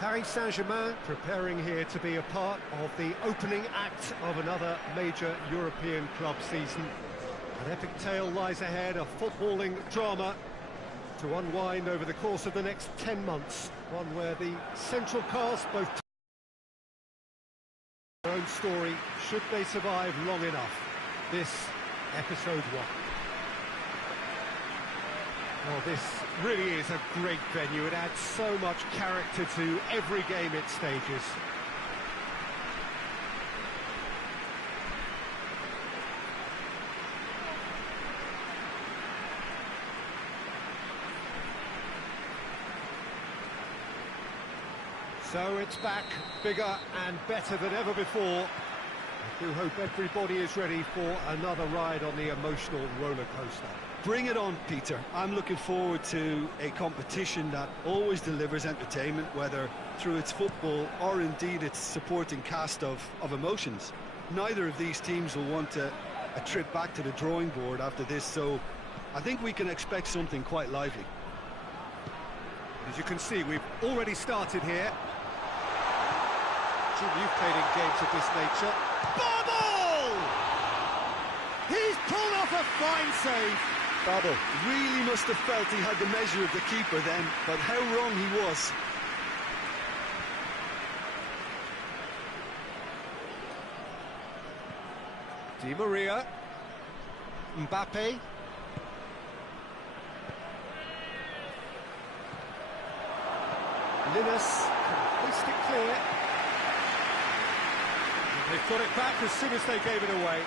Paris Saint-Germain preparing here to be a part of the opening act of another major European club season. An epic tale lies ahead, a footballing drama to unwind over the course of the next 10 months. One where the central cast both their own story, should they survive long enough. This, episode 1. Well, this really is a great venue. It adds so much character to every game it stages. So it's back, bigger and better than ever before. I do hope everybody is ready for another ride on the emotional roller coaster. Bring it on, Peter. I'm looking forward to a competition that always delivers entertainment, whether through its football or indeed its supporting cast of emotions. Neither of these teams will want a trip back to the drawing board after this, so I think we can expect something quite lively. As you can see, we've already started here. Jim, you've played in games of this nature. Bubble! He's pulled off a fine save. Babel really must have felt he had the measure of the keeper then, but how wrong he was. Di Maria. Mbappe. Linus can hoist it clear. And they've got it back as soon as they gave it away.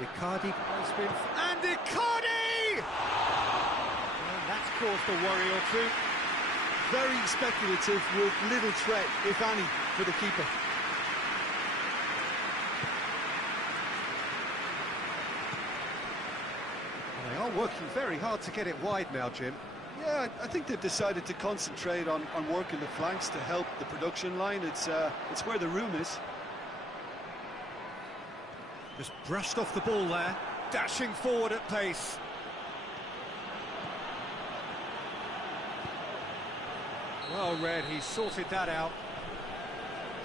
Icardi has been... And Icardi! And that's caused a worry or two. Very speculative with little threat, if any, for the keeper. They are working very hard to get it wide now, Jim. Yeah, I think they've decided to concentrate on working the flanks to help the production line. It's where the room is. Just brushed off the ball there, dashing forward at pace. Well read, he sorted that out.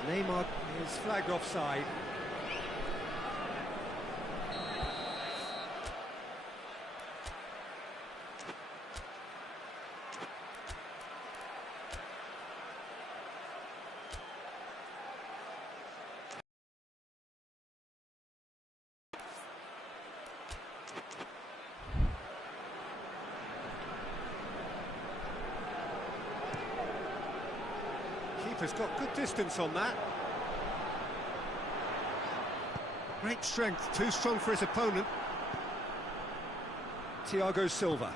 Neymar is flagged offside. Keeper's got good distance on that. Great strength, too strong for his opponent. Thiago Silva.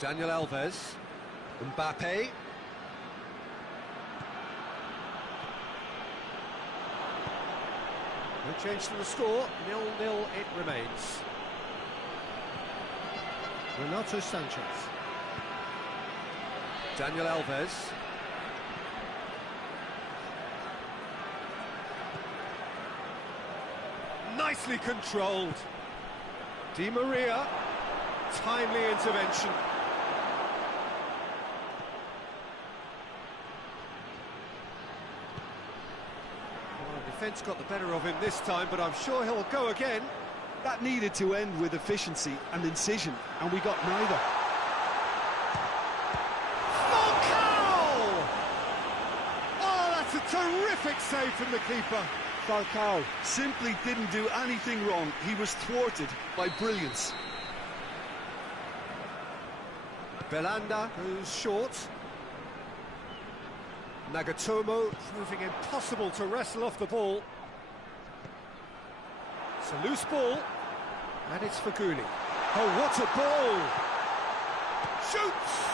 Daniel Alves. Mbappe. No change to the score, 0-0 it remains. Renato Sanchez. Daniel Alves. Nicely controlled. Di Maria. Timely intervention. Well, defence got the better of him this time, but I'm sure he'll go again. That needed to end with efficiency and incision, and we got neither. A terrific save from the keeper. Falcao simply didn't do anything wrong. He was thwarted by brilliance. Belanda goes short. Nagatomo proving impossible to wrestle off the ball. It's a loose ball, and it's Faguli. Oh, what a ball! Shoots!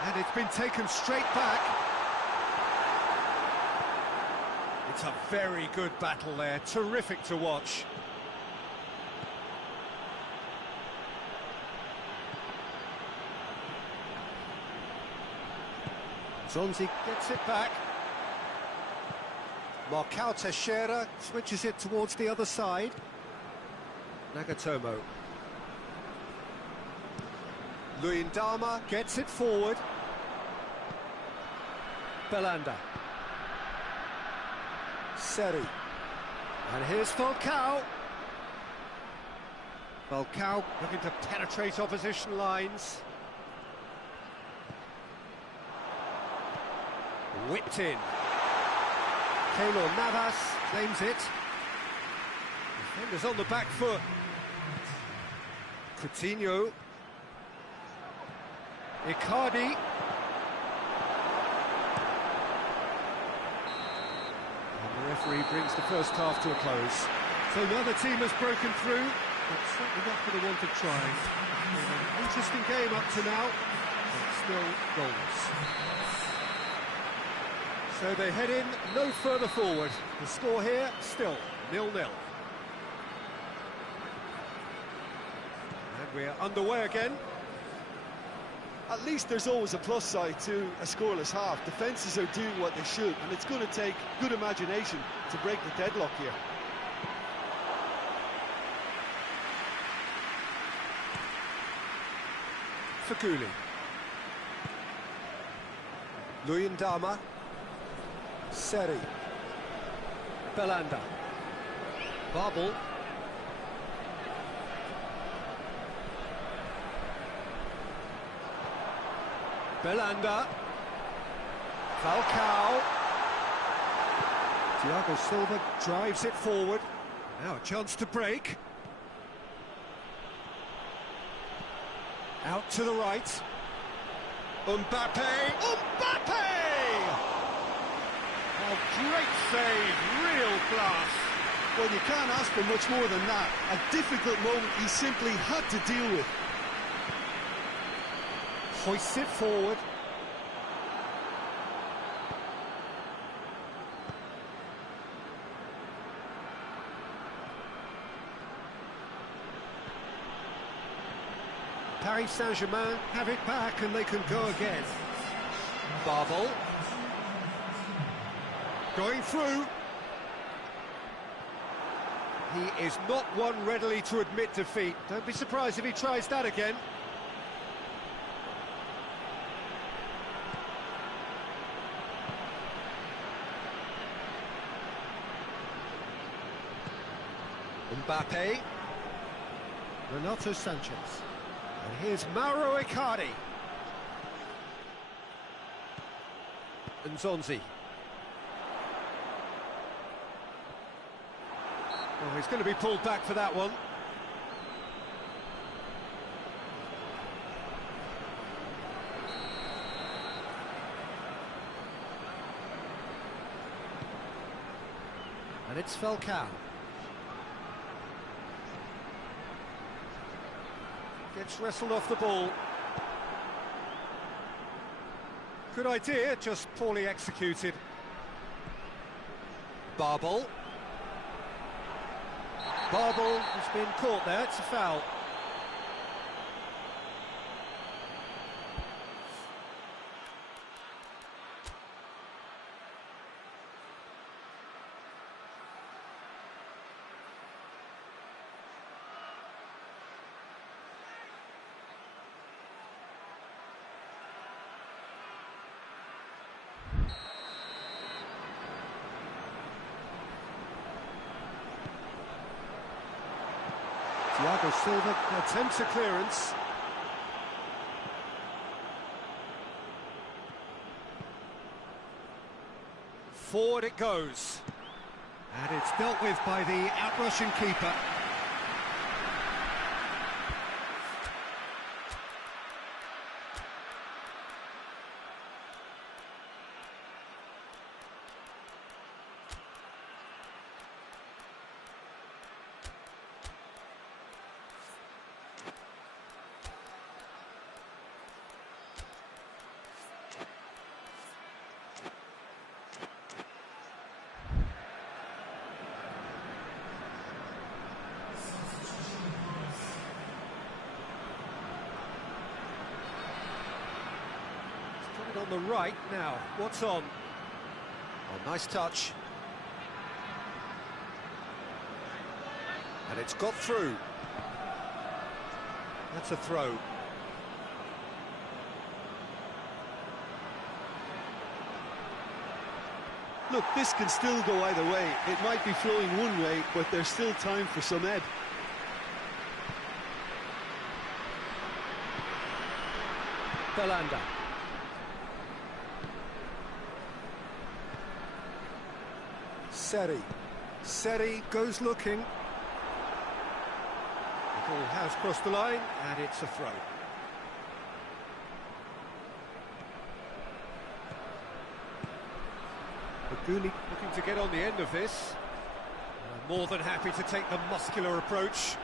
And it's been taken straight back. It's a very good battle there, terrific to watch. Zonzi gets it back. Marcao Teixeira switches it towards the other side. Nagatomo. Luyendama gets it forward. Belanda. Seri. And here's Falcao. Falcao looking to penetrate opposition lines. Whipped in. Keylor Navas claims it. Defenders on the back foot. Coutinho. Icardi. And the referee brings the first half to a close. So now the team has broken through, but certainly not for the want of trying. An interesting game up to now, but still goals. So they head in no further forward. The score here, still 0-0. And we're underway again. At least there's always a plus side to a scoreless half. Defences are doing what they should, and it's going to take good imagination to break the deadlock here. Fakuli. Luyendama. Seri. Belanda. Babel. Belanda. Falcao. Thiago Silva drives it forward. Now a chance to break. Out to the right. Mbappe. Mbappe! Oh, great save, real class. Well, you can't ask for much more than that. A difficult moment he simply had to deal with. Hoists it forward. Paris Saint-Germain have it back and they can go again. Babel. Going through. He is not one readily to admit defeat. Don't be surprised if he tries that again. Mbappe. Renato Sanchez. And here's Mauro Icardi. And Zonzi. Oh, he's going to be pulled back for that one. And it's Falcao. Gets wrestled off the ball. Good idea, just poorly executed. Babel. Babel has been caught there, it's a foul. Thiago Silva attempts a clearance. Forward it goes. And it's dealt with by the out-rushing keeper. on the right now. What's on? Oh, nice touch. And it's got through. That's a throw. Look, this can still go either way. It might be flowing one way, but there's still time for some ebb. Belanda. Seri goes looking. The ball has crossed the line, and it's a throw. Baguli looking to get on the end of this. More than happy to take the muscular approach.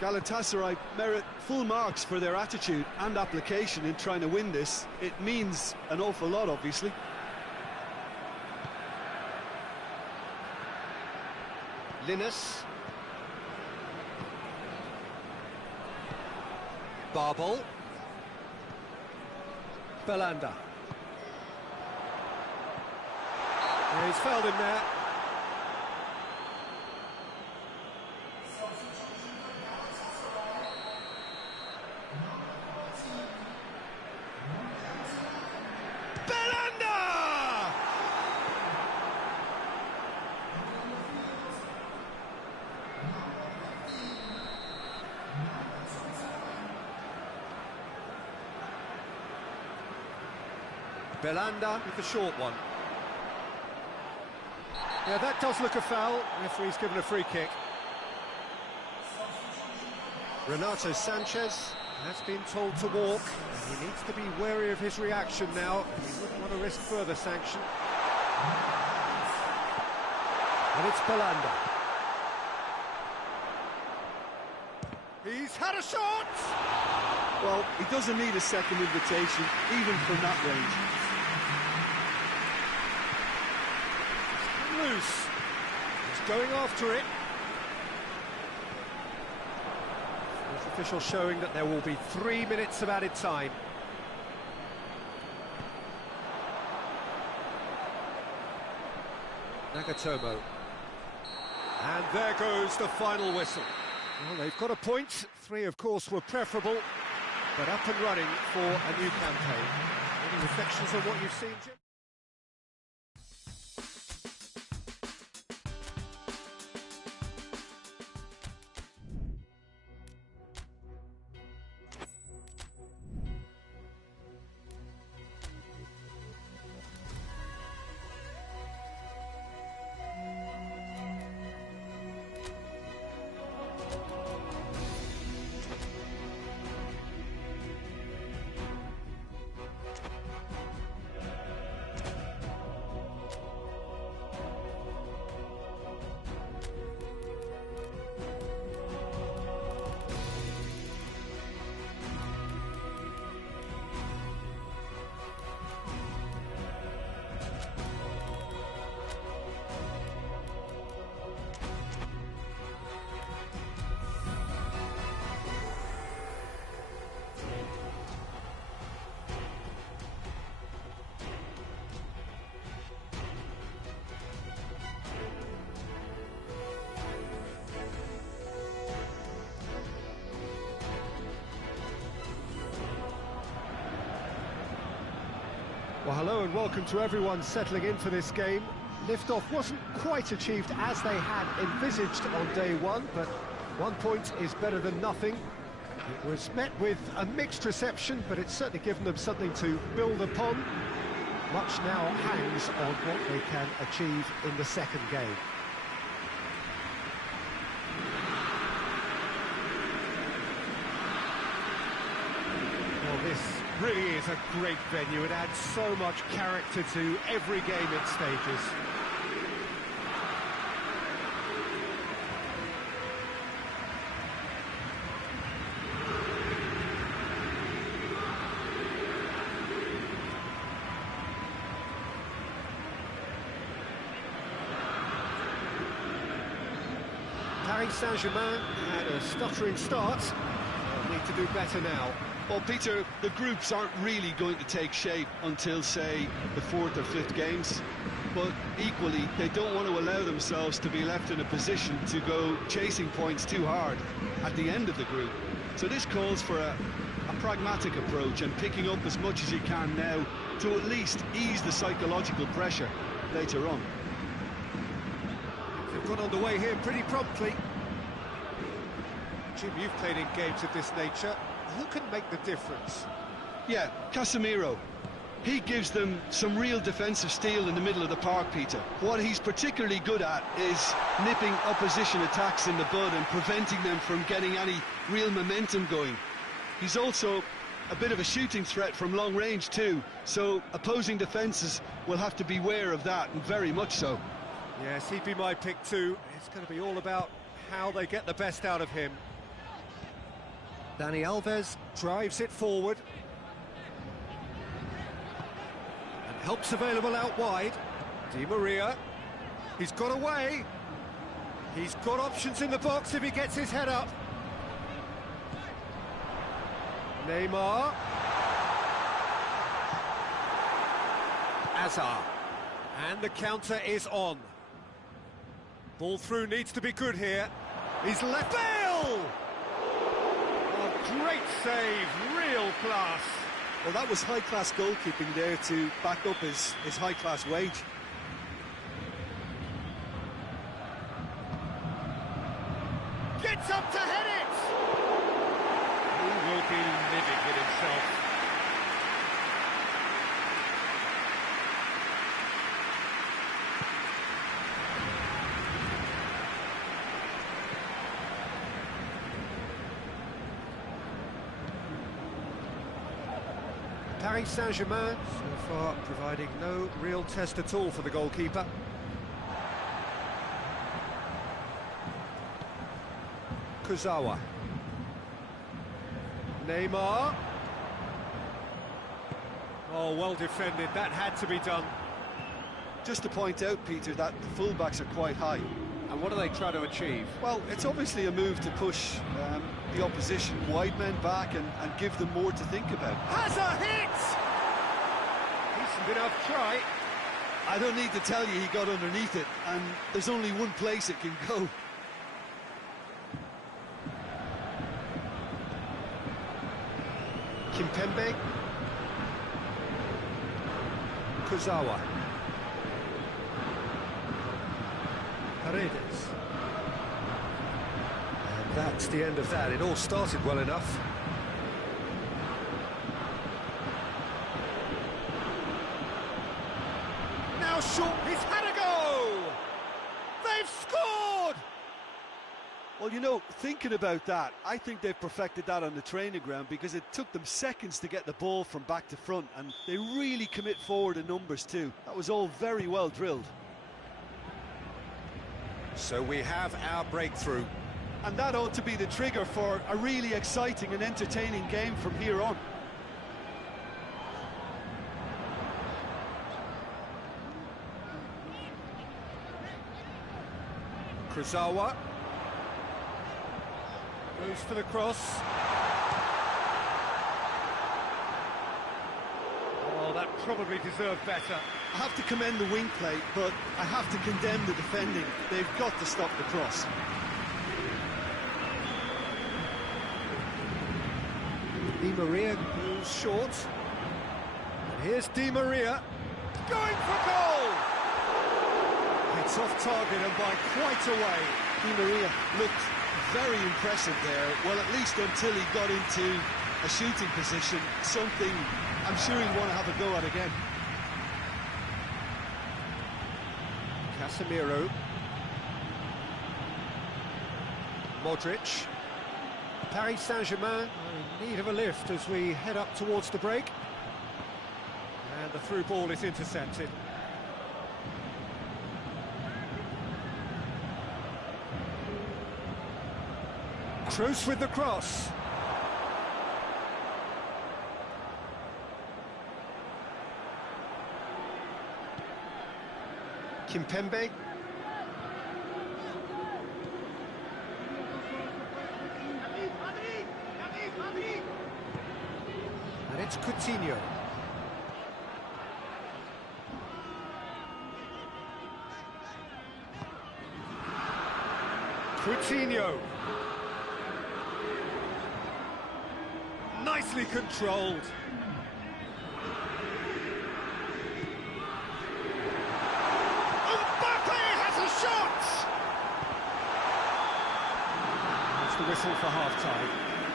Galatasaray merit full marks for their attitude and application in trying to win this. It means an awful lot, obviously. Linus. Barbol. Belanda. He's fouled him there. Belanda with the short one. Yeah, that does look a foul. Referee's given a free kick. Renato Sanchez has been told to walk. He needs to be wary of his reaction now. He wouldn't want to risk further sanction. And it's Belanda. He's had a shot! Well, he doesn't need a second invitation, even from that range. Loose. He's going after it. Fourth official showing that there will be 3 minutes of added time. Nagatomo. And there goes the final whistle. Well, they've got a point. 3, of course, were preferable, but up and running for a new campaign. Any reflections on what you've seen, Jim? Well, hello and welcome to everyone settling in for this game. Liftoff wasn't quite achieved as they had envisaged on day one, but 1 point is better than nothing. It was met with a mixed reception, but it's certainly given them something to build upon. Much now hangs on what they can achieve in the second game. Well, this really is a great venue. It adds so much character to every game it stages. Paris Saint-Germain had a stuttering start. They'll need to do better now. Well, Peter, the groups aren't really going to take shape until, say, the 4th or 5th games. But equally, they don't want to allow themselves to be left in a position to go chasing points too hard at the end of the group. So this calls for a pragmatic approach and picking up as much as you can now to at least ease the psychological pressure later on. They've got underway here pretty promptly. Jim, you've played in games of this nature. Who can make the difference? Yeah, Casemiro. He gives them some real defensive steel in the middle of the park, Peter. What he's particularly good at is nipping opposition attacks in the bud and preventing them from getting any real momentum going. He's also a bit of a shooting threat from long range too, so opposing defences will have to beware of that, and very much so. Yes, he'd be my pick too. It's going to be all about how they get the best out of him. Dani Alves drives it forward. And help's available out wide. Di Maria. He's got away. He's got options in the box if he gets his head up. Neymar. Azar. And the counter is on. Ball through needs to be good here. He's left. Bale! Great save, real class. Well, that was high-class goalkeeping there to back up his high-class wage. Gets up to head it! He will be living with himself. Paris Saint-Germain, so far providing no real test at all for the goalkeeper. Kurzawa. Neymar. Oh, well defended, that had to be done. Just to point out, Peter, that the fullbacks are quite high. And what do they try to achieve? Well, it's obviously a move to push the opposition wide men back and give them more to think about. Has a hit! Decent enough try. I don't need to tell you he got underneath it, and there's only one place it can go. Kimpembe. Kurzawa. Paredes. And that's the end of that. It all started well enough. Now short, he's had a go! They've scored! Well, you know, thinking about that, I think they've perfected that on the training ground because it took them seconds to get the ball from back to front, and they really commit forward in numbers too. That was all very well drilled. So we have our breakthrough. And that ought to be the trigger for a really exciting and entertaining game from here on. Kurzawa. Goes for the cross. Oh, that probably deserved better. I have to commend the wing play, but I have to condemn the defending. They've got to stop the cross. Di Maria goes short. And here's Di Maria going for goal! It's off target and by quite a way. Di Maria looked very impressive there, well, at least until he got into a shooting position, something I'm sure he'll want to have a go at again. Casemiro. Modric. Paris Saint-Germain in need of a lift as we head up towards the break. And the through ball is intercepted. Kroos with the cross. Kimpembe. It's Coutinho. Coutinho. Nicely controlled. Mbappe has a shot! That's the whistle for half-time.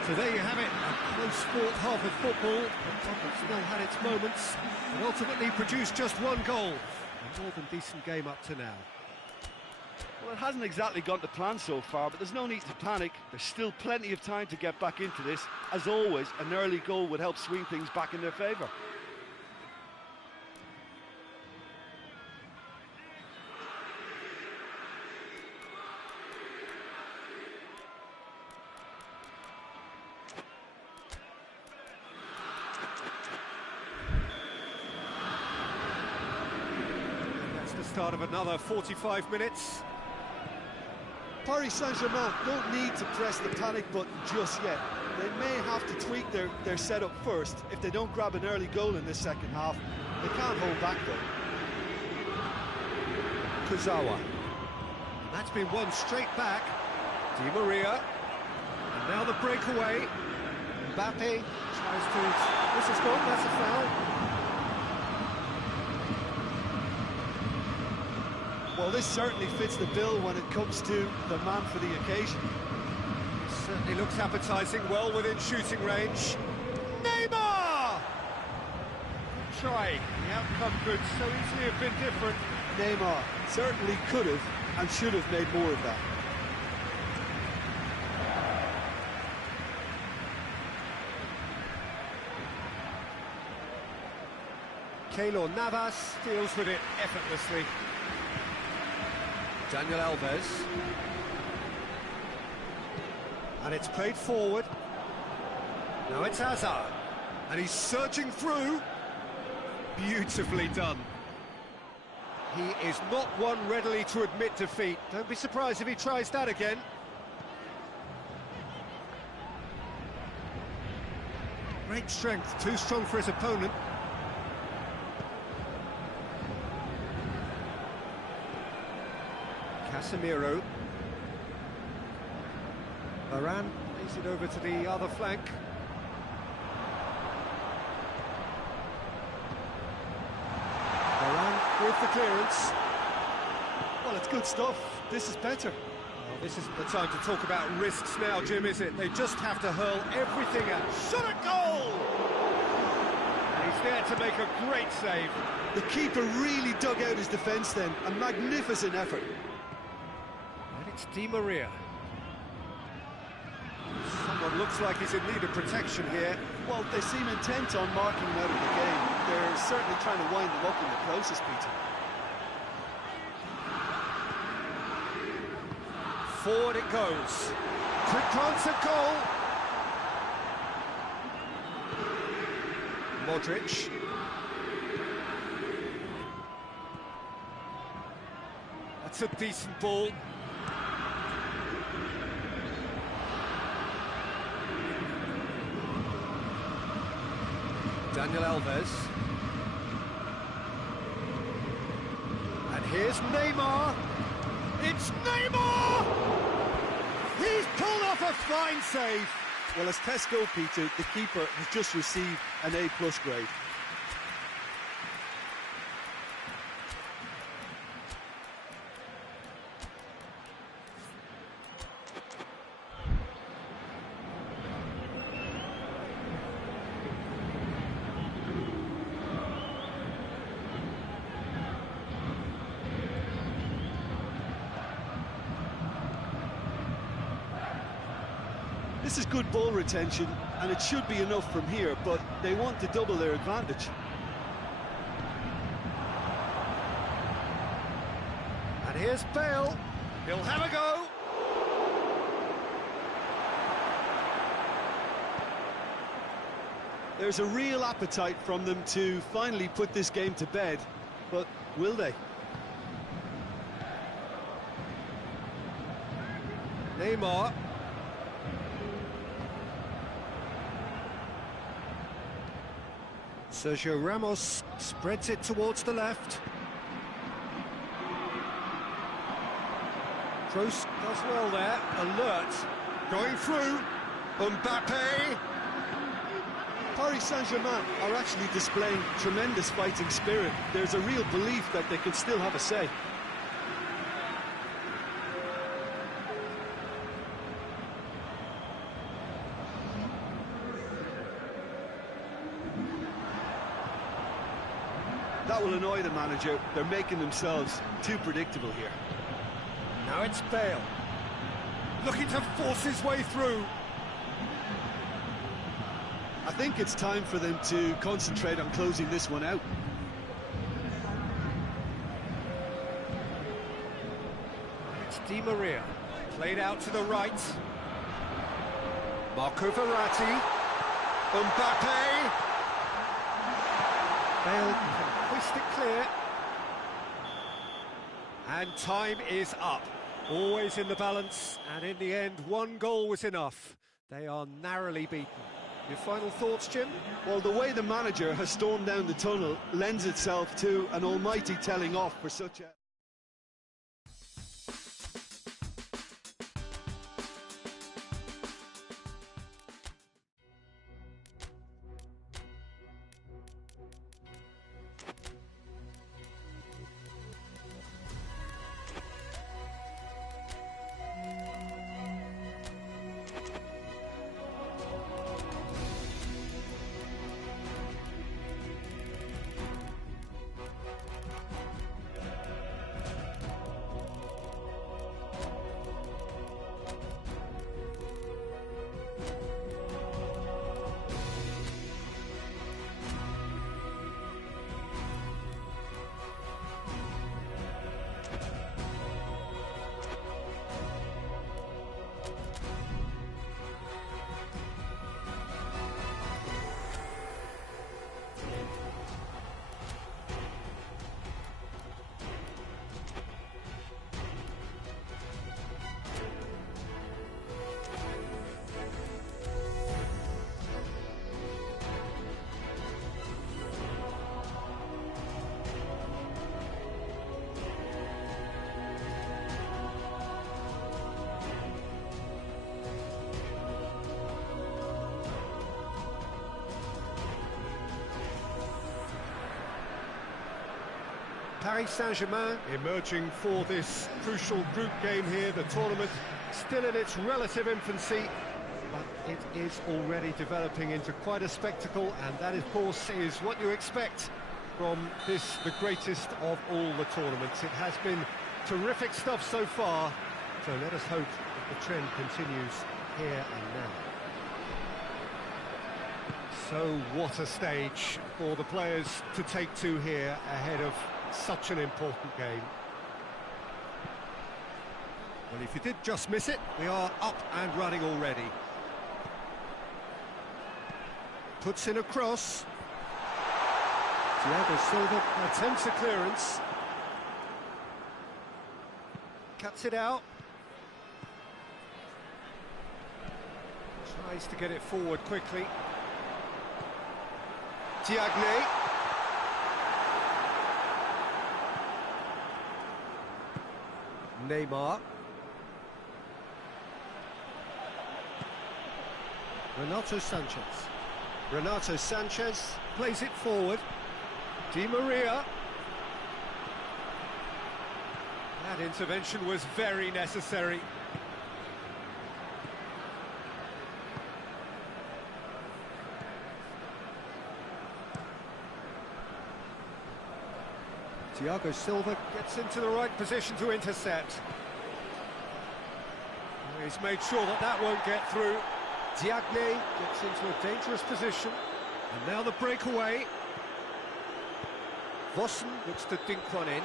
So there you have it, a close-fought half of football. The Tottenham still had its moments, but ultimately produced just one goal. A more than decent game up to now. Well, it hasn't exactly gone to plan so far, but there's no need to panic. There's still plenty of time to get back into this. As always, an early goal would help swing things back in their favour. That's the start of another 45 minutes. Paris Saint-Germain don't need to press the panic button just yet. They may have to tweak their setup first. If they don't grab an early goal in this second half, they can't hold back though. Kurzawa. That's been won straight back. Di Maria. And now the breakaway. Mbappe tries to... This is gone, that's a foul. Well, this certainly fits the bill when it comes to the man for the occasion. Certainly looks appetising, well within shooting range. Neymar! Good try. The outcome could so easily have been different. Neymar certainly could have and should have made more of that. Keylor Navas deals with it effortlessly. Daniel Alves. And it's played forward. Now it's Hazard. And he's surging through. Beautifully done. He is not one readily to admit defeat. Don't be surprised if he tries that again. Great strength, too strong for his opponent. Casemiro. Varane plays it over to the other flank. Varane with the clearance. Well, it's good stuff. This is better. Well, this isn't the time to talk about risks now, Jim, is it? They just have to hurl everything out. Shot at goal! And he's there to make a great save. The keeper really dug out his defence then. A magnificent effort. And it's Di Maria. Someone looks like he's in need of protection here. Well, they seem intent on marking him out of the game. They're certainly trying to wind him up in the process, Peter. Forward it goes. Quick glance at goal. Modric. That's a decent ball. Daniel Alves. And here's Neymar. It's Neymar! He's pulled off a fine save. Well, as tests go, Peter, the keeper has just received an A+ grade. This is good ball retention, and it should be enough from here, but they want to double their advantage. And here's Bale. He'll have a go. There's a real appetite from them to finally put this game to bed, but will they? Sergio Ramos spreads it towards the left. Kroos does well there, alert, going through, Mbappe. Paris Saint-Germain are actually displaying tremendous fighting spirit. There's a real belief that they can still have a say. That will annoy the manager. They're making themselves too predictable here. Now it's Bale, looking to force his way through. I think it's time for them to concentrate on closing this one out. It's Di Maria, played out to the right. Marco Verratti, Mbappe. Bale can hoist it clear. And time is up. Always in the balance, and in the end, one goal was enough. They are narrowly beaten. Your final thoughts, Jim? Well, the way the manager has stormed down the tunnel lends itself to an almighty telling off for such a... Paris Saint-Germain emerging for this crucial group game here. The tournament still in its relative infancy, but it is already developing into quite a spectacle, and that, of course, is what you expect from this, the greatest of all the tournaments. It has been terrific stuff so far, so let us hope that the trend continues here and now. So what a stage for the players to take to here ahead of such an important game. Well, if you did just miss it, we are up and running already. Puts in a cross. Thiago Silva attempts a clearance. Cuts it out. Tries to get it forward quickly. Diagne. Neymar. Renato Sanchez plays it forward. Di Maria. That intervention was very necessary. Thiago Silva gets into the right position to intercept. He's made sure that that won't get through. Diagne gets into a dangerous position. And now the breakaway. Vossen looks to dink one in.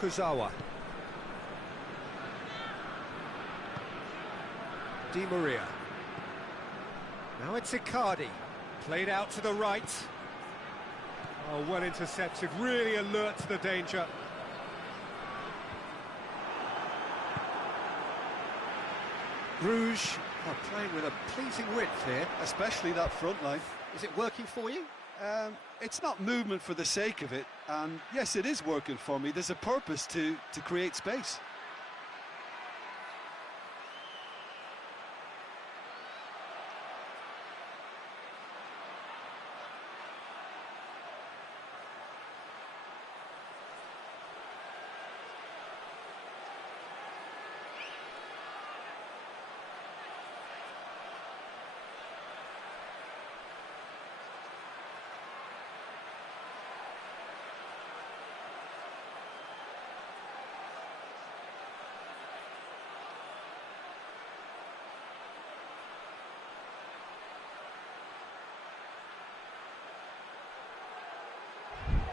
Kurzawa. Di Maria. Now it's Icardi. Played out to the right. Oh, well intercepted, really alert to the danger. Bruges are playing with a pleasing width here. Especially that front line. Is it working for you? It's not movement for the sake of it, and yes, it is working for me. There's a purpose to create space.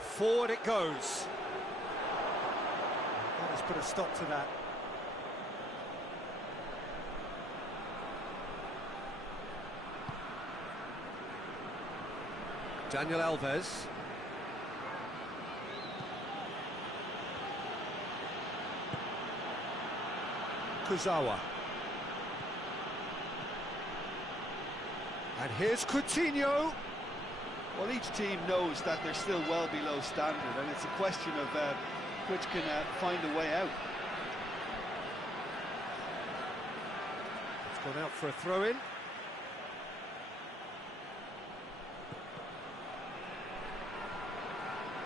Forward it goes. That has put a stop to that. Daniel Alves. Kurzawa. And here's Coutinho. Well, each team knows that they're still well below standard, and it's a question of which can find a way out. It's gone out for a throw-in.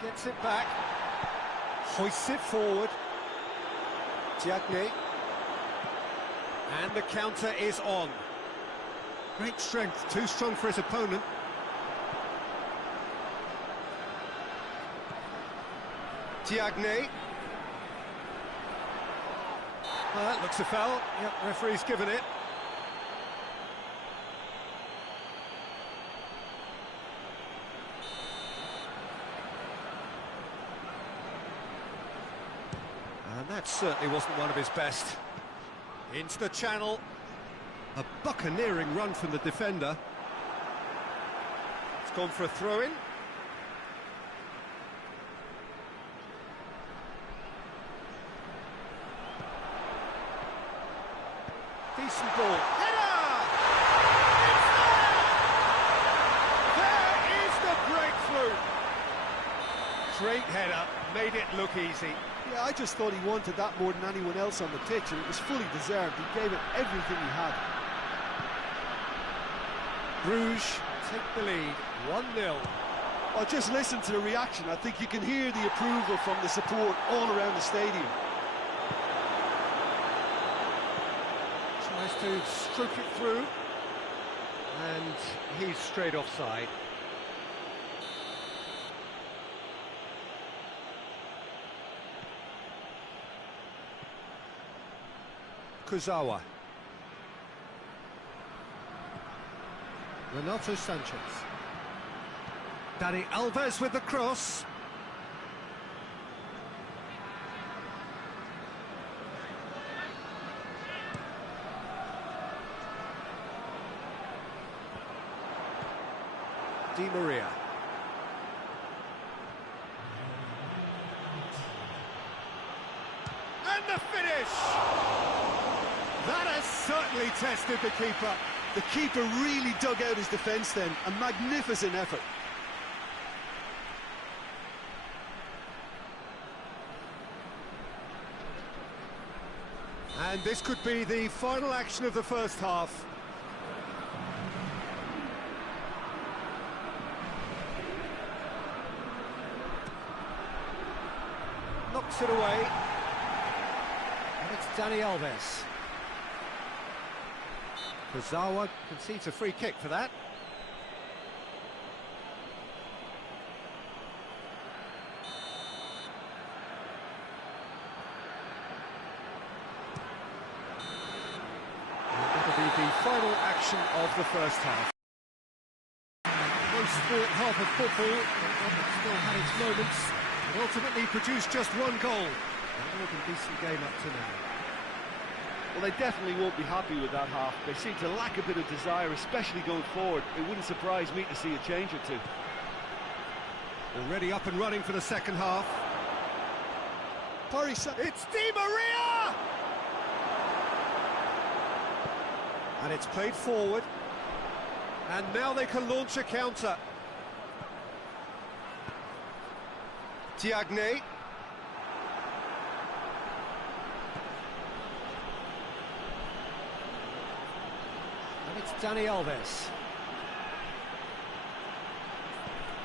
Gets it back. Hoists it forward. Diagne. And the counter is on. Great strength, too strong for his opponent. Diagne. Well, that looks a foul. Yep, referee's given it. And that certainly wasn't one of his best. Into the channel. A buccaneering run from the defender. It's gone for a throw-in. Decent ball. Header! There is the breakthrough. Great header, made it look easy. Yeah, I just thought he wanted that more than anyone else on the pitch, and it was fully deserved. He gave it everything he had. Bruges take the lead, 1-0. Oh, just listen to the reaction. I think you can hear the approval from the support all around the stadium. Tries to stroke it through, and he's straight offside. Kurzawa. Renato Sanchez. Dani Alves with the cross. Di Maria. And the finish! That has certainly tested the keeper. The keeper really dug out his defence then. A magnificent effort. And this could be the final action of the first half. Knocks it away. And it's Dani Alves. Kurzawa concedes a free kick for that. And that'll be the final action of the first half. Most sport half of football, but one that still had its moments, and ultimately produced just one goal. A more than decent game up to now. Well, they definitely won't be happy with that half. They seem to lack a bit of desire, especially going forward. It wouldn't surprise me to see a change or two. Already up and running for the second half. It's Di Maria! And it's played forward. And now they can launch a counter. Diagne. And it's Dani Alves.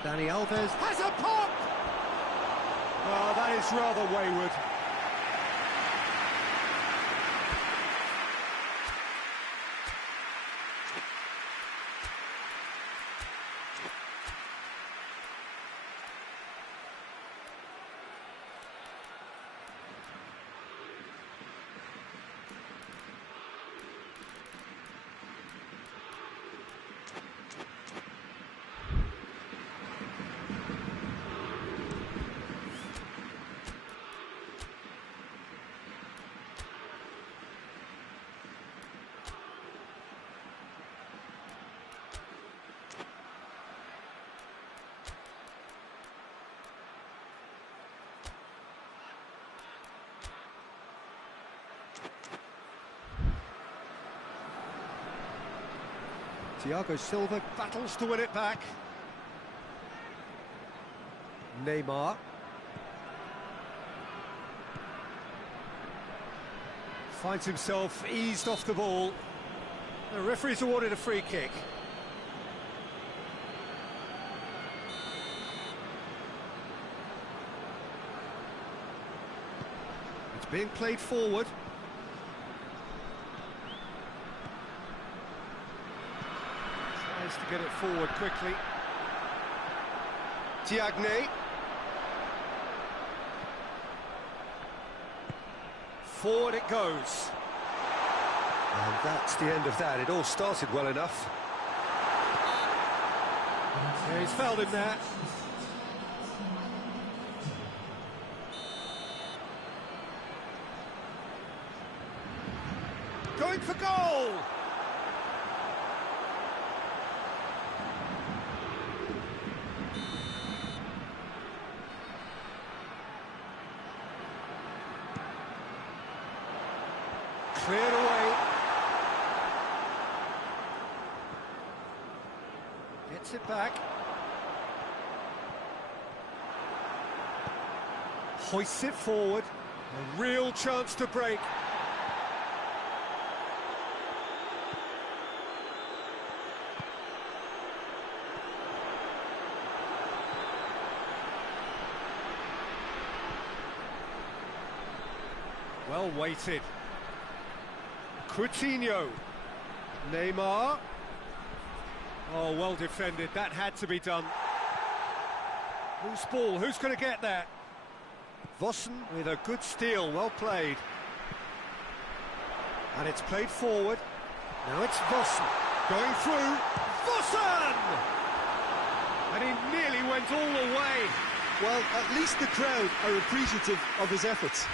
Dani Alves has a pop! Oh, that is rather wayward. Thiago Silva battles to win it back. Neymar. Finds himself eased off the ball. The referee's awarded a free kick. It's being played forward. To get it forward quickly. Diagne. Forward it goes. And that's the end of that. It all started well enough. Yeah, he's fouled him there. Going for goal! Cleared away. Gets it back. Hoists it forward. A real chance to break. Well weighted. COUTINHO. Neymar. Oh, well defended. That had to be done. Loose ball. Who's going to get that? Vossen with a good steal. Well played. And it's played forward. Now it's Vossen. Going through. Vossen! And he nearly went all the way. Well, at least the crowd are appreciative of his efforts.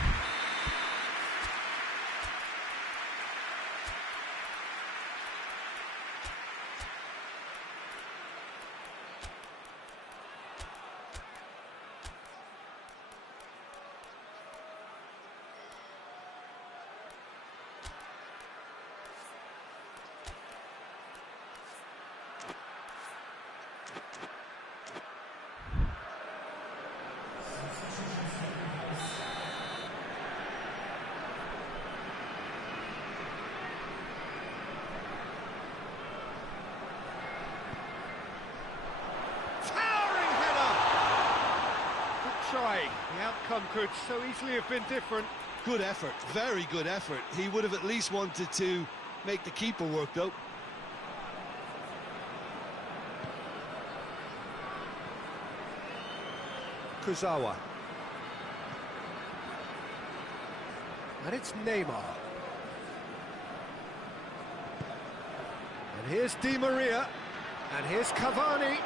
The outcome could so easily have been different. Good effort, very good effort. He would have at least wanted to make the keeper work, though. Kurzawa. And it's Neymar. And here's Di Maria. And here's Cavani.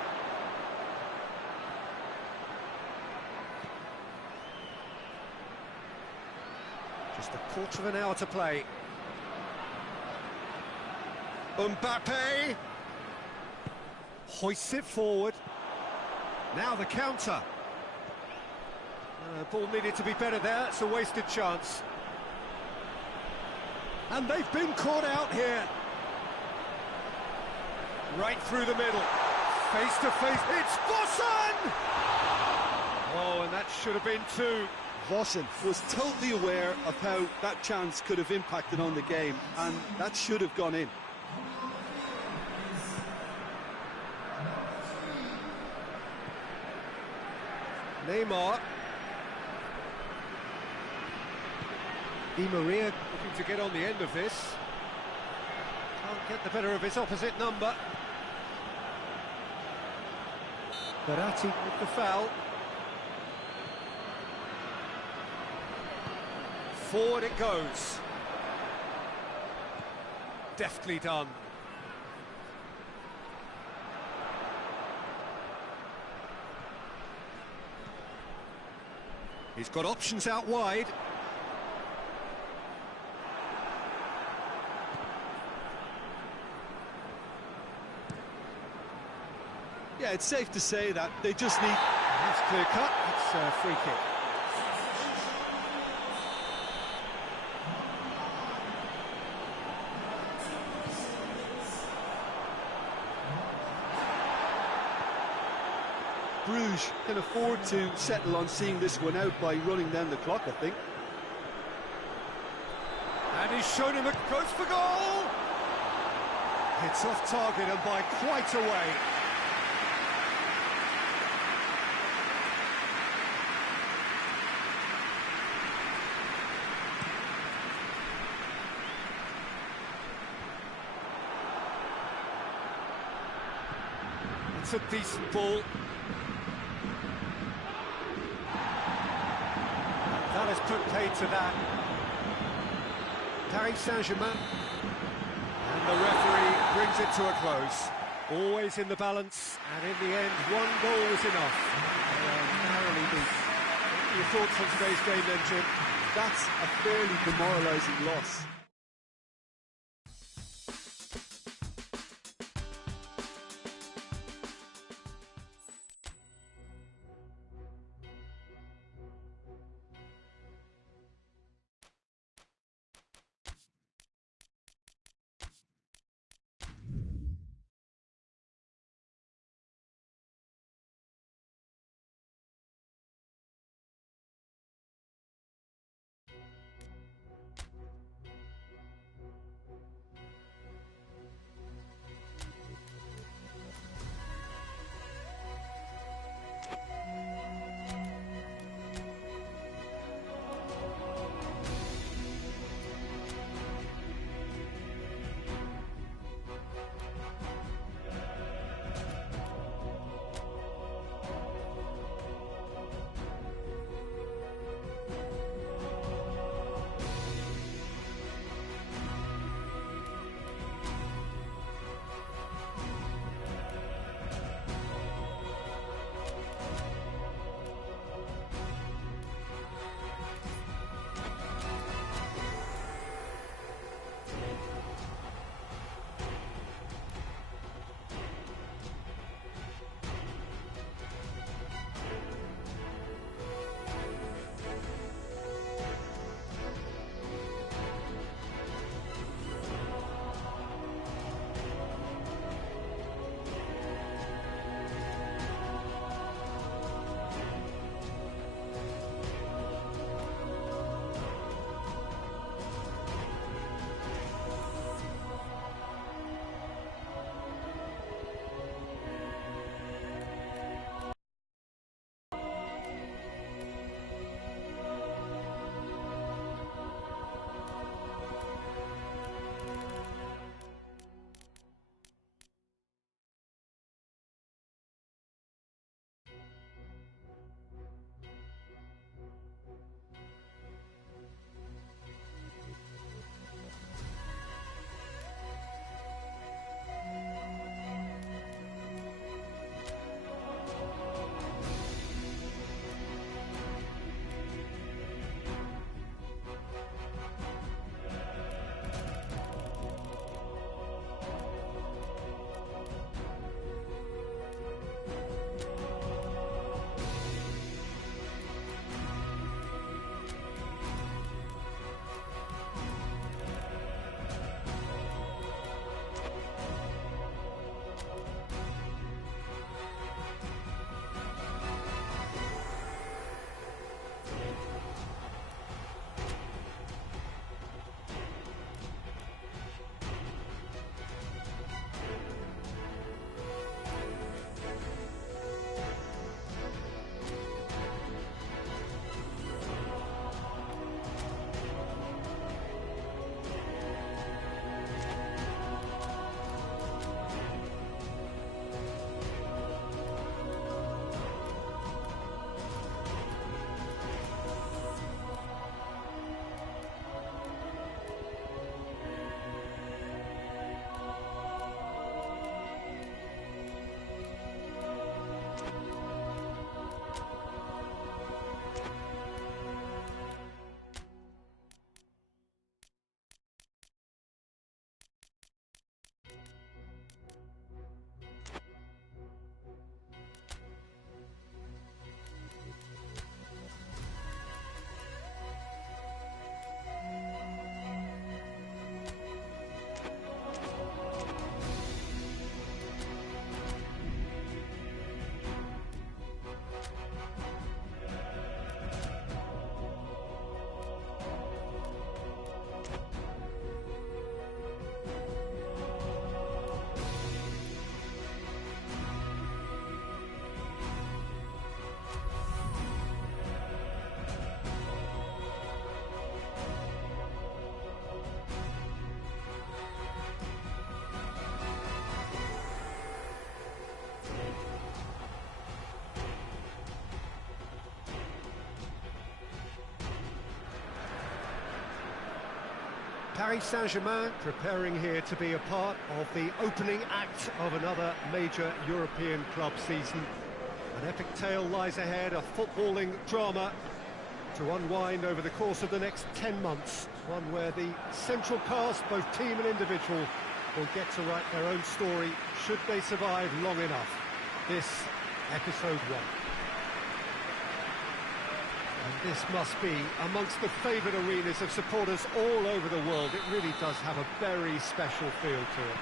Just a quarter of an hour to play. Mbappe hoists it forward. Now the counter. Ball needed to be better there. It's a wasted chance. And they've been caught out here. Right through the middle. Face to face. It's Vossen! Oh, and that should have been two. Vossen was totally aware of how that chance could have impacted on the game, and that should have gone in. Neymar. Di Maria looking to get on the end of this. Can't get the better of his opposite number. Verratti with the foul. Forward it goes. Deftly done. He's got options out wide. Yeah, it's safe to say that they just need... That's clear cut. It's a free kick. Bruges can afford to settle on seeing this one out by running down the clock, I think. And he's shown him a goes for goal! It's off target and by quite a way. It's a decent ball. That has put paid to that. Paris Saint-Germain. And the referee brings it to a close. Always in the balance, and in the end, one goal was enough. Narrowly beat. What are your thoughts on today's game then, Jim? That's a fairly demoralising loss. Paris Saint-Germain preparing here to be a part of the opening act of another major European club season. An epic tale lies ahead, a footballing drama to unwind over the course of the next 10 months. One where the central cast, both team and individual, will get to write their own story should they survive long enough. This, episode 1. And this must be amongst the favoured arenas of supporters all over the world. It really does have a very special feel to it.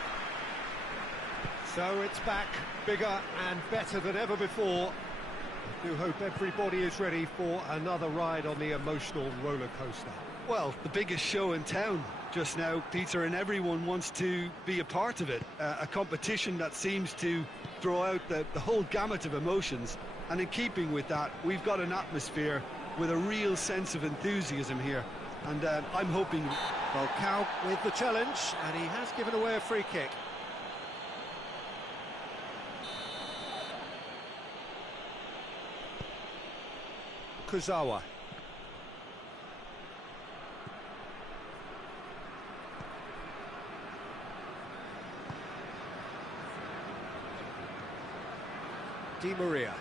So it's back, bigger and better than ever before. I do hope everybody is ready for another ride on the emotional roller coaster. Well, the biggest show in town just now, Peter, and everyone wants to be a part of it. A competition that seems to draw out the whole gamut of emotions. And in keeping with that, we've got an atmosphere with a real sense of enthusiasm here. And I'm hoping... Falcao with the challenge, and he has given away a free kick. Kurzawa. Di Maria.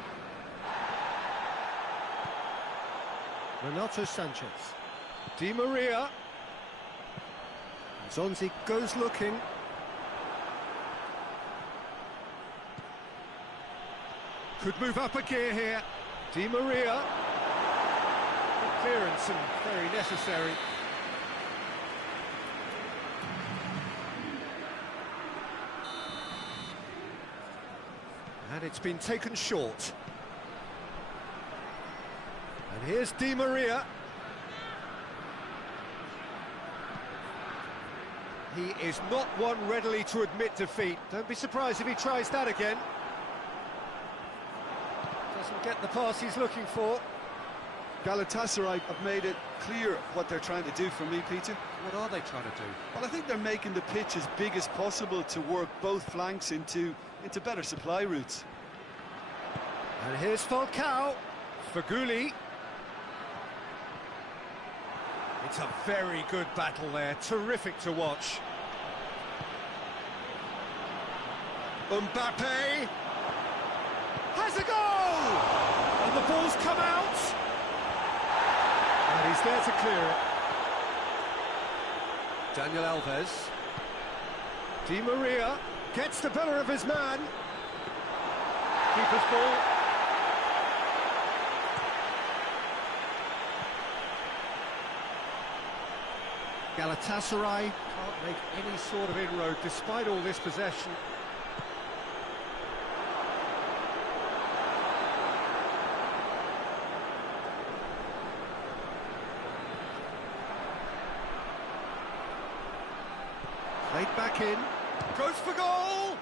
Renato Sanchez. Di Maria. Zonzi goes looking. Could move up a gear here. Di Maria. Good clearance and very necessary. And it's been taken short. And here's Di Maria. He is not one readily to admit defeat. Don't be surprised if he tries that again. Doesn't get the pass he's looking for. Galatasaray have made it clear what they're trying to do for me, Peter. What are they trying to do? Well, I think they're making the pitch as big as possible to work both flanks into better supply routes. And here's Falcao. Faguli. It's a very good battle there, terrific to watch. Mbappe has a goal! And the ball's come out. And he's there to clear it. Daniel Alves. Di Maria gets the better of his man. Keeper's ball. Galatasaray can't make any sort of inroad despite all this possession. Played back in, goes for goal!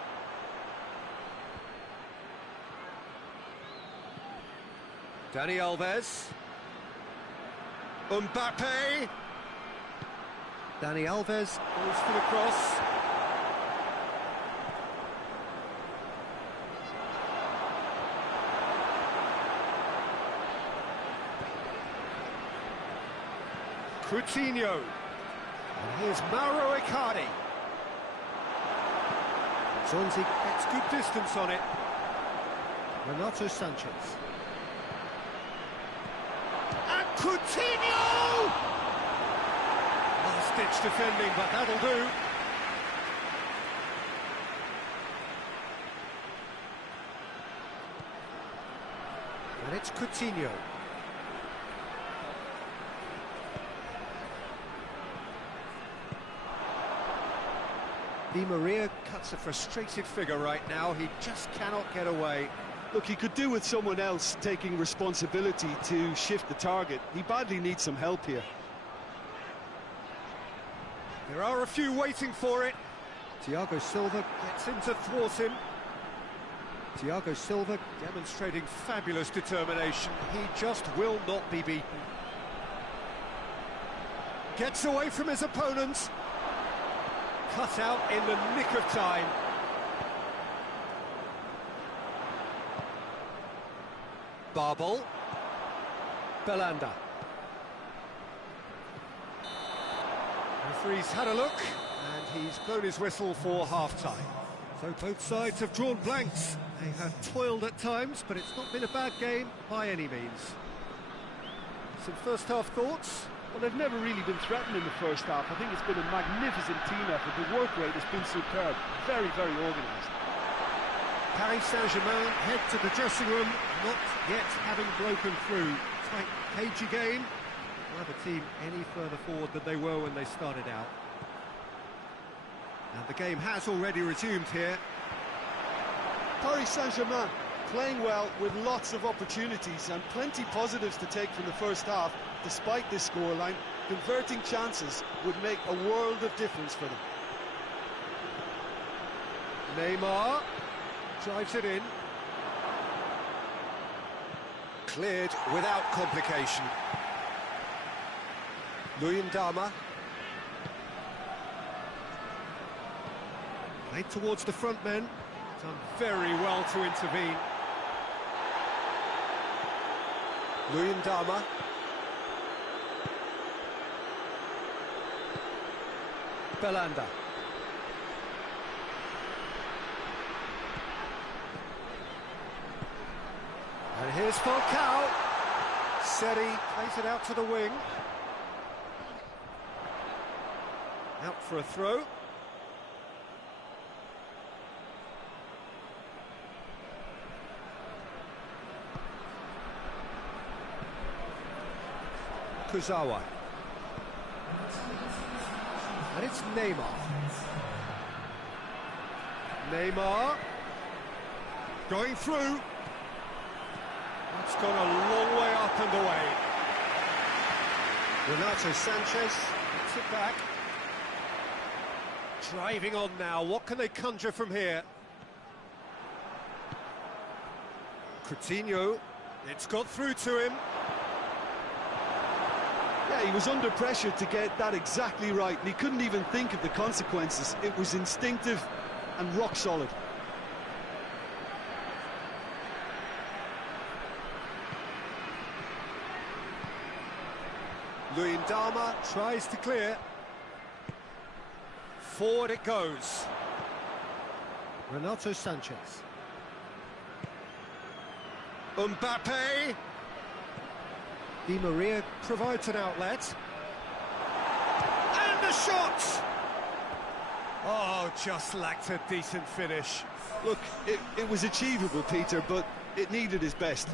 Dani Alves. Mbappe. Dani Alves goes for the cross. Coutinho. And here's Mauro Icardi. Zonzi gets good distance on it. Renato Sanchez. And Coutinho! Last-ditch defending, but that'll do. And it's Coutinho. Di Maria cuts a frustrated figure right now. He just cannot get away. Look, he could do with someone else taking responsibility to shift the target. He badly needs some help here. There are a few waiting for it. Thiago Silva gets in to thwart him. Thiago Silva demonstrating fabulous determination. He just will not be beaten. Gets away from his opponents. Cut out in the nick of time. Barbel. Belanda. Referee's had a look, and he's blown his whistle for half-time. So both sides have drawn blanks. They have toiled at times, but it's not been a bad game by any means. Some first-half thoughts? Well, they've never really been threatened in the first half. I think it's been a magnificent team effort. The work rate has been superb. Very, very organised. Paris Saint-Germain head to the dressing room, not yet having broken through. Tight, cagey game. Neither team any further forward than they were when they started out. And the game has already resumed here. Paris Saint-Germain playing well with lots of opportunities and plenty positives to take from the first half. Despite this scoreline, converting chances would make a world of difference for them. Neymar drives it in. Cleared without complication. Luyendama. Played towards the front men. Done very well to intervene. Luyendama. Belanda. And here's Falcao. Seri plays it out to the wing. Out for a throw. Kuzawa. And it's Neymar. Neymar. Going through. It's gone a long way up and away. Renato Sanchez gets it back. Driving on now. What can they conjure from here? Coutinho. It's got through to him. Yeah, he was under pressure to get that exactly right, and he couldn't even think of the consequences. It was instinctive and rock solid. Luyendama tries to clear. Forward it goes. Renato Sanchez. Mbappe. Di Maria provides an outlet. And a shot! Oh, just lacked a decent finish. Look, it was achievable, Peter, but it needed his best.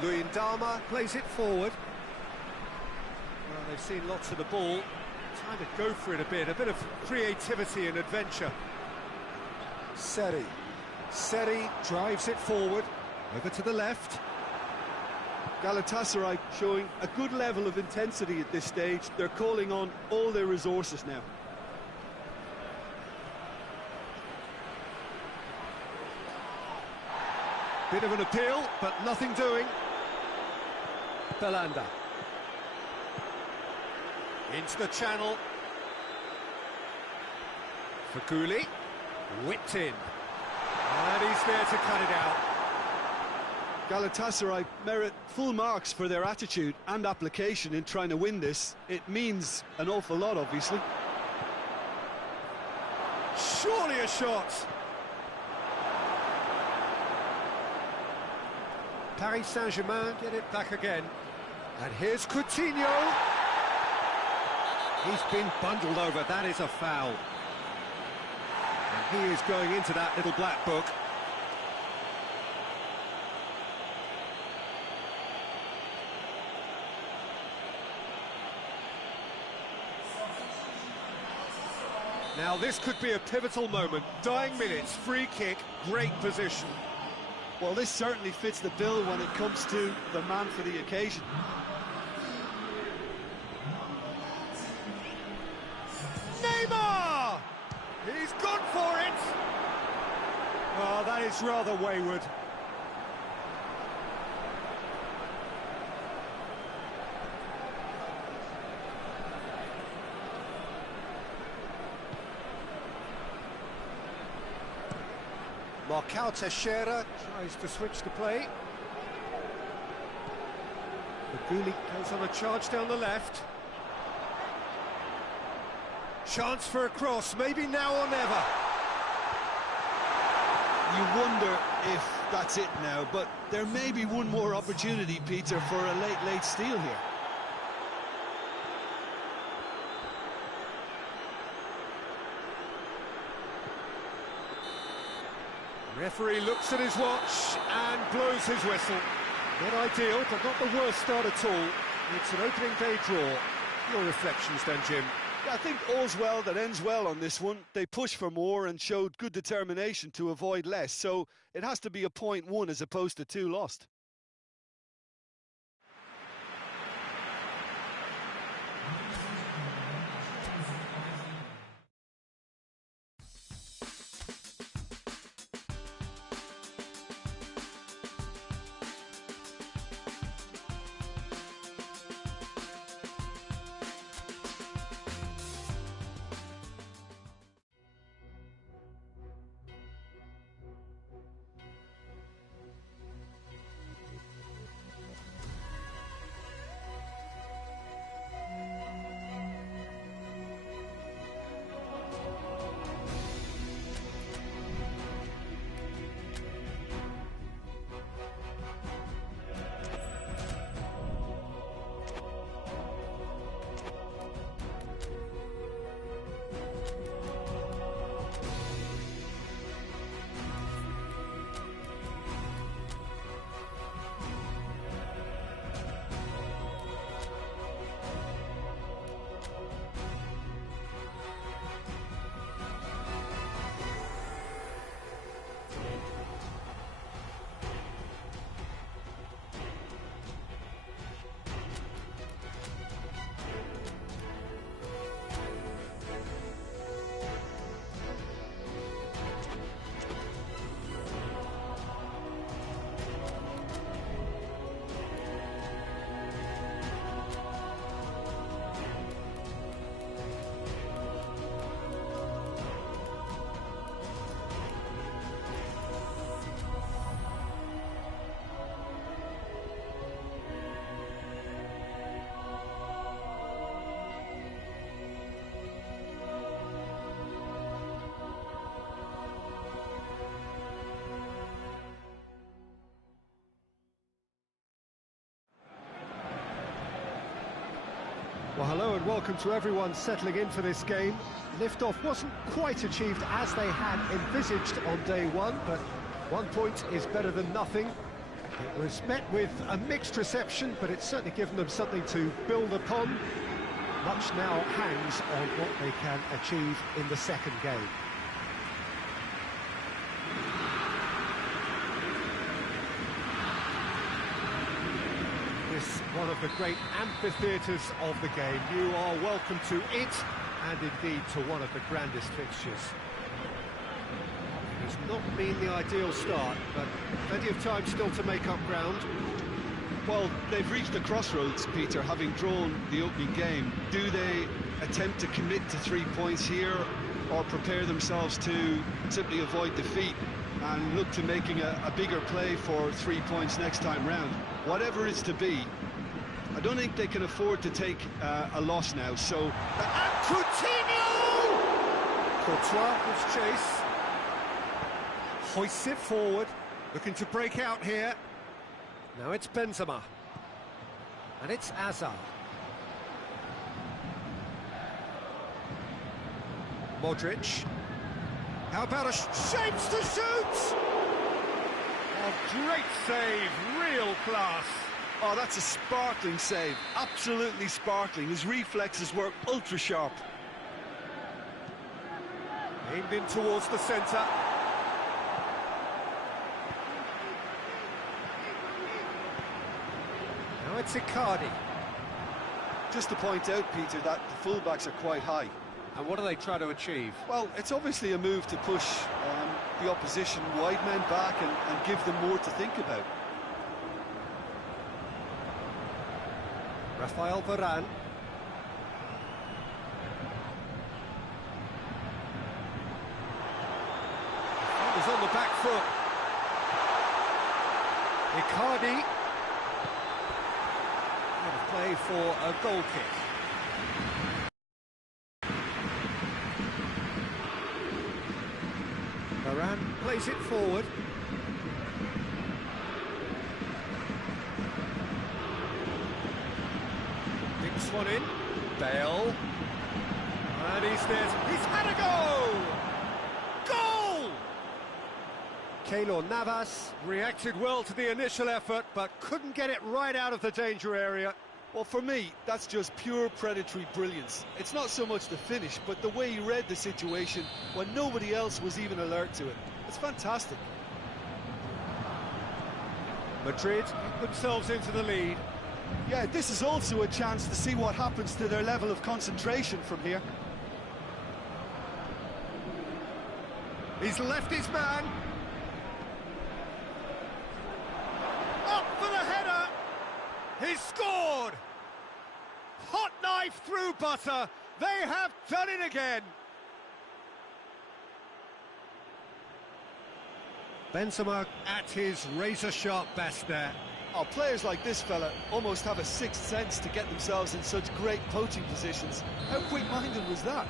Luyendama plays it forward. Well, they've seen lots of the ball. Time to go for it a bit of creativity and adventure. Seri. Seri drives it forward. Over to the left. Galatasaray showing a good level of intensity at this stage. They're calling on all their resources now. Bit of an appeal, but nothing doing. Belanda. Into the channel. Faguli. Whipped in. And he's there to cut it out. Galatasaray merit full marks for their attitude and application in trying to win this. It means an awful lot, obviously. Surely a shot. Paris Saint-Germain get it back again. And here's Coutinho. He's been bundled over. That is a foul. And he is going into that little black book. Now this could be a pivotal moment. Dying minutes, free kick, great position. Well, this certainly fits the bill when it comes to the man for the occasion. Well, that is rather wayward. Marcao Teixeira tries to switch the play. Gulli goes on a charge down the left. Chance for a cross, maybe now or never. You wonder if that's it now, but there may be one more opportunity, Peter, for a late steal here. Referee looks at his watch and blows his whistle. Not ideal, but not the worst start at all. It's an opening day draw. Your reflections then, Jim? Yeah, I think all's well that ends well on this one. They pushed for more and showed good determination to avoid less, so it has to be a point won as opposed to 2 lost. Well, hello and welcome to everyone settling in for this game. Liftoff wasn't quite achieved as they had envisaged on day one, but 1 point is better than nothing. It was met with a mixed reception, but it's certainly given them something to build upon. Much now hangs on what they can achieve in the second game. One of the great amphitheatres of the game. You are welcome to it, and indeed to one of the grandest fixtures. It's not been the ideal start, but plenty of time still to make up ground. Well, they've reached the crossroads, Peter, having drawn the opening game. Do they attempt to commit to 3 points here, or prepare themselves to simply avoid defeat and look to making a bigger play for 3 points next time round? Whatever it's to be, I don't think they can afford to take a loss now, so... And Coutinho! Courtois was chase. Hoists it forward, looking to break out here. Now it's Benzema. And it's Hazard. Modric. How about a shapes to shoot! Oh, great save, real class. Oh, that's a sparkling save, absolutely sparkling. His reflexes were ultra-sharp. Aimed in towards the centre. Now it's Icardi. Just to point out, Peter, that the fullbacks are quite high. And what do they try to achieve? Well, it's obviously a move to push the opposition wide men back and give them more to think about. Rafael Varane. He's on the back foot. Icardi. Out of play for a goal kick. Varane plays it forward. Dinks one in. Bale. And he's had a goal! Goal! Keylor Navas reacted well to the initial effort, but couldn't get it right out of the danger area. Well, for me, that's just pure predatory brilliance. It's not so much the finish, but the way he read the situation when nobody else was even alert to it. It's fantastic. Madrid put themselves into the lead. Yeah, this is also a chance to see what happens to their level of concentration from here. He's left his man. Up for the header. He's scored. Hot knife through butter. They have done it again. Benzema at his razor-sharp best there. Oh, players like this fella almost have a sixth sense to get themselves in such great poaching positions. How quick-minded was that?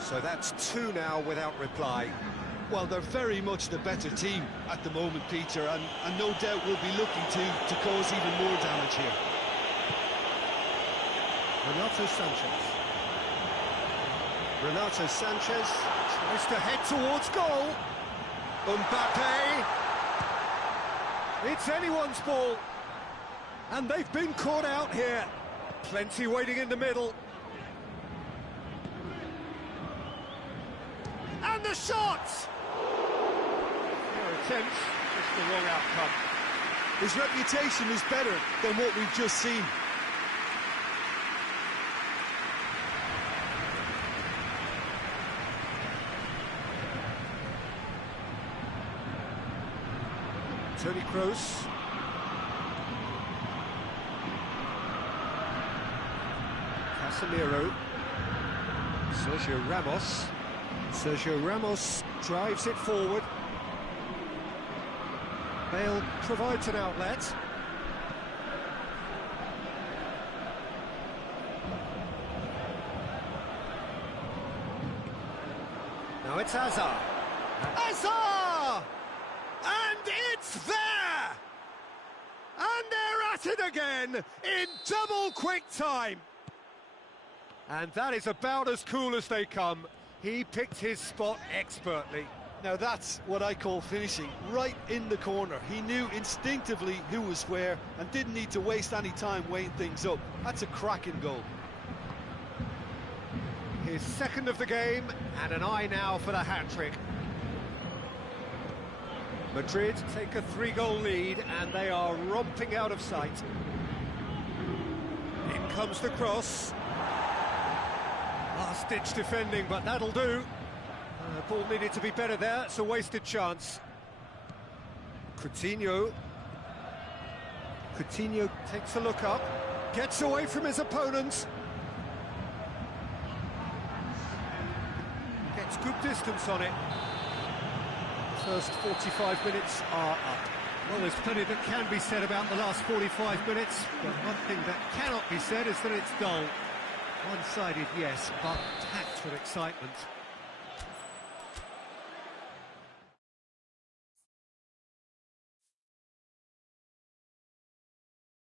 So that's two now without reply. Well, they're very much the better team at the moment, Peter, and no doubt will be looking to cause even more damage here. Renato Sanchez tries to head towards goal. Mbappe. It's anyone's ball. And they've been caught out here. Plenty waiting in the middle. And the shot! Their attempts, just the wrong outcome. His reputation is better than what we've just seen. Toni Kroos. Casemiro. Sergio Ramos. Sergio Ramos drives it forward. Bale provides an outlet. Now it's Hazard. Hazard! And it's there! And they're at it again in double quick time. And that is about as cool as they come. He picked his spot expertly. Now that's what I call finishing, right in the corner. He knew instinctively who was where and didn't need to waste any time weighing things up. That's a cracking goal. His second of the game, and an eye now for the hat-trick. Madrid take a 3-goal lead, and they are romping out of sight. In comes the cross. Last-ditch defending, but that'll do. The ball needed to be better there. It's a wasted chance. Coutinho takes a look up, gets away from his opponents. Gets good distance on it. First 45 minutes are up. Well, there's plenty that can be said about the last 45 minutes, but one thing that cannot be said is that it's dull. One-sided, yes, but packed with excitement.